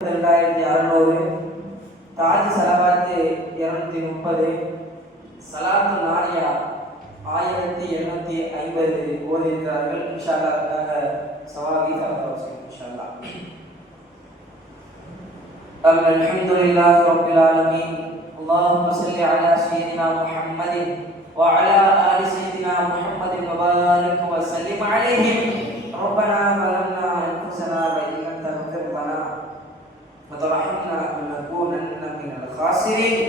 ரெண்டாயிரத்தி அறநூறு தாஜ் சலவாத்து இருநூத்தி முப்பது சலாத்து நானியா ஆயிரத்தி எண்ணூத்தி ஐம்பது ஓதிருக்கிறார்கள் இன்ஷால்லா அதுக்காக சவாகி தரப்போம் இன்ஷால்லா الحمد لله رب العالمين اللهم صل على سيدنا محمد وعلى ال سيدنا محمد وبارك وسلم عليهم ربنا ظلمنا وترحمنا لنكونن من الخاسرين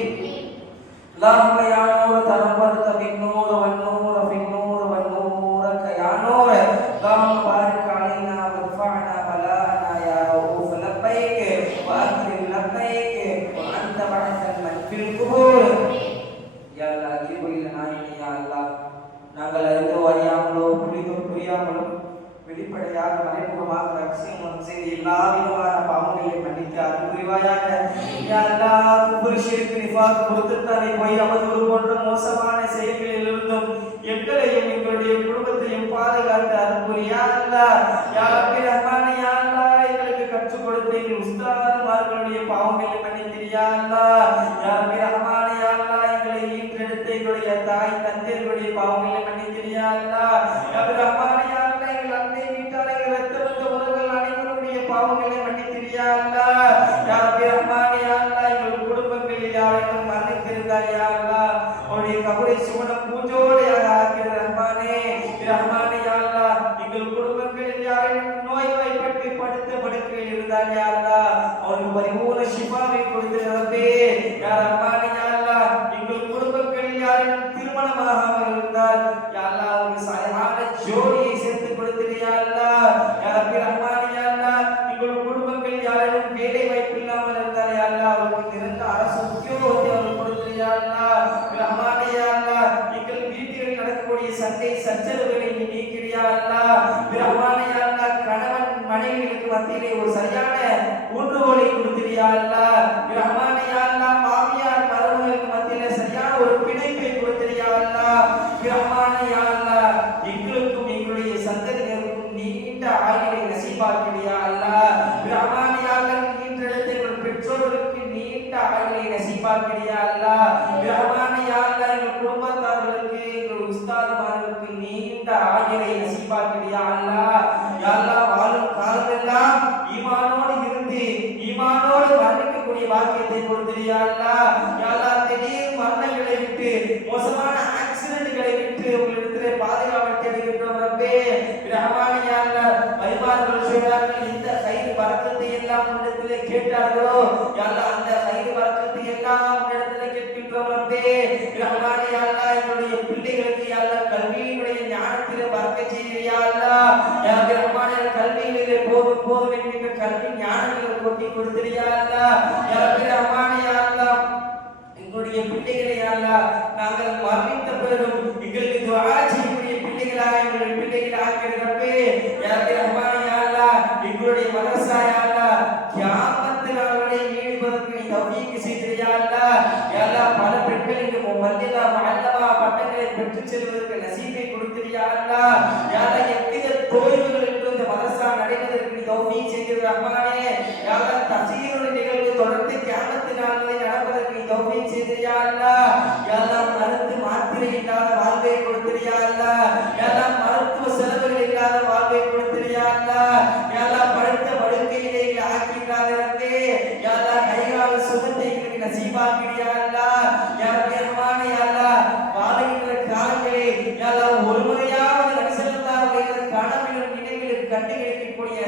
اللهم يا نور تنورت بالنور والنور في النور والنورك يا نور اللهم بارك علينا وارفعنا بلاءنا يا رؤوف لبيك واكرم لبيك وانت بعث من في القبور يا الله اجيب لنا يا الله நாங்கள் அறிந்தோ அறியாமலோ புரிதோ புரியாமலோ வெளிப்படையாக மறைமுகமாக ரகசியம் செய்து எல்லா விதமான பாவங்களை மன்னித்து அருள் புரிவாயாக? யா அல்லாஹ் குஃப்ர் ஷிர்க் நிஃபாக் போய் அவதூறு போன்ற மோசமான செயல்களில் இருந்தும் எங்களையும் எங்களுடைய குடும்பத்தையும் பாதுகாத்து அருள் புரியா அல்லாஹ் யா ரப்பி எங்களுக்கு கற்றுக் கொடுத்த எங்கள் உஸ்தாதுமார்களுடைய பாவங்களை மன்னித்திரியா அல்லாஹ் யா ரப்பி ரஹ்மானே எங்களை ஈன்றெடுத்த எங்களுடைய தாய் தந்தையர்களுடைய பாவங்களை மன்னித்திரியா யாருக்கு ரஹ்மானியா பாவங்களை மன்னித்திரியா அல்லா? யா ரப்பி ரஹ்மானே யா அல்லாஹ் எங்கள் குடும்பங்களில் யாரையும் மரணித்திருந்தார் யா அல்லா? அவருடைய கபரை சுமன் யாரெல்லாம் வேலை வாய்ப்பு இல்லாமல் இருந்தால் யா அல்லாஹ் அவருக்கு அரசு உத்தியோகத்தை அவர் கொடுத்திரு யா அல்லாஹ்? எங்கள் வீட்டில் நடக்கக்கூடிய சண்டை சச்சரவுகளை நீ நீக்கிறியா அல்லா பிரம்மானையா யா கணவன் மனைவிகளுக்கு மத்தியிலே ஒரு சரியான ஊன்றுகோலை கொடுத்திரியா அல்லா பிரம்மானையா யா மாமியார் மருமகளுக்கு மத்தியில சரியான ஒரு பிணைப்பை கொடுத்திரியா அல்லா பிரம்மானையா ஆயுளை நசீபாக்கிறியா அல்லாஹ் ரஹ்மானே யா அல்லாஹ் எங்கள் குடும்பத்தார்களுக்கு எங்கள் உஸ்தாதுமார்களுக்கு நீண்ட ஆயுளை நசீபாக்கிறியா? அல்லாஹ் யா அல்லாஹ் வாழும் காலமெல்லாம் ஈமானோடு இருந்து ஈமானோடு மரணிக்கக்கூடிய வாக்கியத்தை கொடுத்திரியா அல்லா எங்களுடைய மதரசா யா அவர்களை கியாமத்து ஈடுபதற்கு நீ தௌகிக்கு செய்தியா அல்லாஹ் யா பல பெண்கள் இங்கு முவல்லிதா மல்லவா பட்டங்களை பெற்றுச் செல்வதற்கு நசீபை கொடுத்தியா அல்லாஹ் யா அல்லாஹ் எவ்வித தோய்வுகள் நசீபாக்கிறியா அல்லாஹ் யா ரப்பி ரஹ்மானே யா அல்லாஹ் வாழுகின்ற காலங்களே யா ஒரு முறையாவது நபி ஸல்லல்லாஹு அலைஹி வஸல்லம் கனவிலும் நினைவிலும் கண்டு கிடைக்கக்கூடிய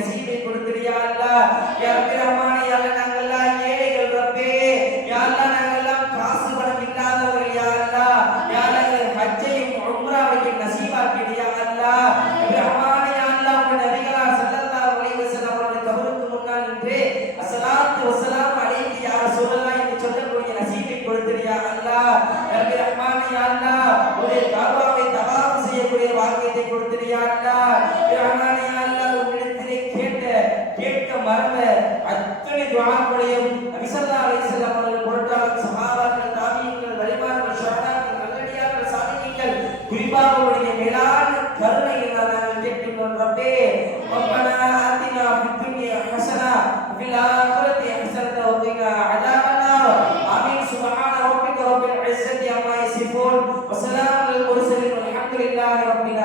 யா யா கொடுத்துரு யாருடா ஆனால் யாரெல்லாம் உன்னிடத்திலே கேட்ட கேட்க மறந்த அத்தனை துவாக்களையும் அபிசல்லா அலிசல்லாம் அவர்கள் பொருட்டாளர் சகாபாக்கள் தாமியங்கள் வழிபாடுகள் சரணாக்கள் நல்லடியார்கள் சாமியங்கள் குறிப்பாக உடைய மேலான கருணை எல்லாம் நாங்கள் கேட்டுக்கொள் ரப்பே ரப்பனா ஆத்தினா பித்துனிய ஹசனா பில் ஆகரத்தி ஹசனத்தை ஒதுங்க அதாவனா ஆமீன். சுபஹான ரப்பிக ரப்பில்